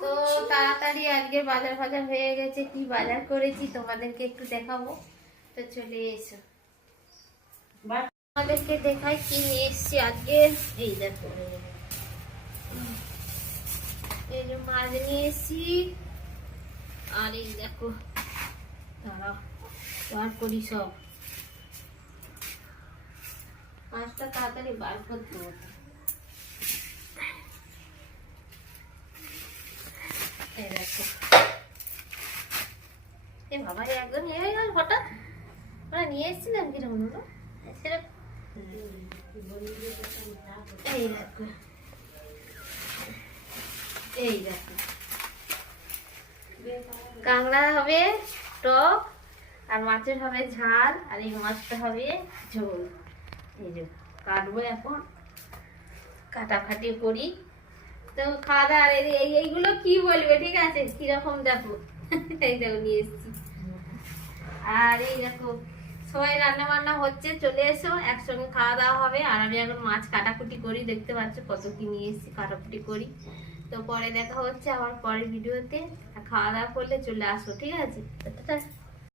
তো তাড়াতাড়ি আজকে বাজার ফাজার হয়ে গেছে, কি বাজার করেছি তোমাদেরকে একটু দেখাবো। তো চলে এসো, তোমাদেরকে দেখাই কি নিয়ে এসছি আজকে। এই দেখো, এই যে মাছ নিয়ে এসছি। আর এই দেখো, দাঁড়াও বার করি সব। মাছটা তাড়াতাড়ি বার করতে হবে। এই দেখো, এ বাবা একদম ইয়ে হয়ে গেল হঠাৎ। ওরা নিয়ে এসেছিলাম কিরকম হলো সেরকম। এই দেখো, এই দেখো, কাঁকড়া হবে টক, আর মাছের হবে ঝাল, আর এই মাছটা হবে ঝোল। এই যে কাটবো এখন, কাটাকাটি করি। তো খাওয়া দাওয়া। আর এইগুলো কি বলবে, ঠিক আছে কিরকম দেখো। এই দেখো নিয়ে এসছি। আর এই দেখো সবাই রান্না বান্না হচ্ছে, চলে এসো একসঙ্গে খাওয়া দাওয়া হবে। আর আমি এখন মাছ কাটাকুটি করি, দেখতে পাচ্ছ কত কি নিয়ে এসছি, কাটাকুটি করি। তো পরে দেখা হচ্ছে আমার পরের ভিডিওতে। খাওয়া দাওয়া করলে চলে আসো, ঠিক আছে।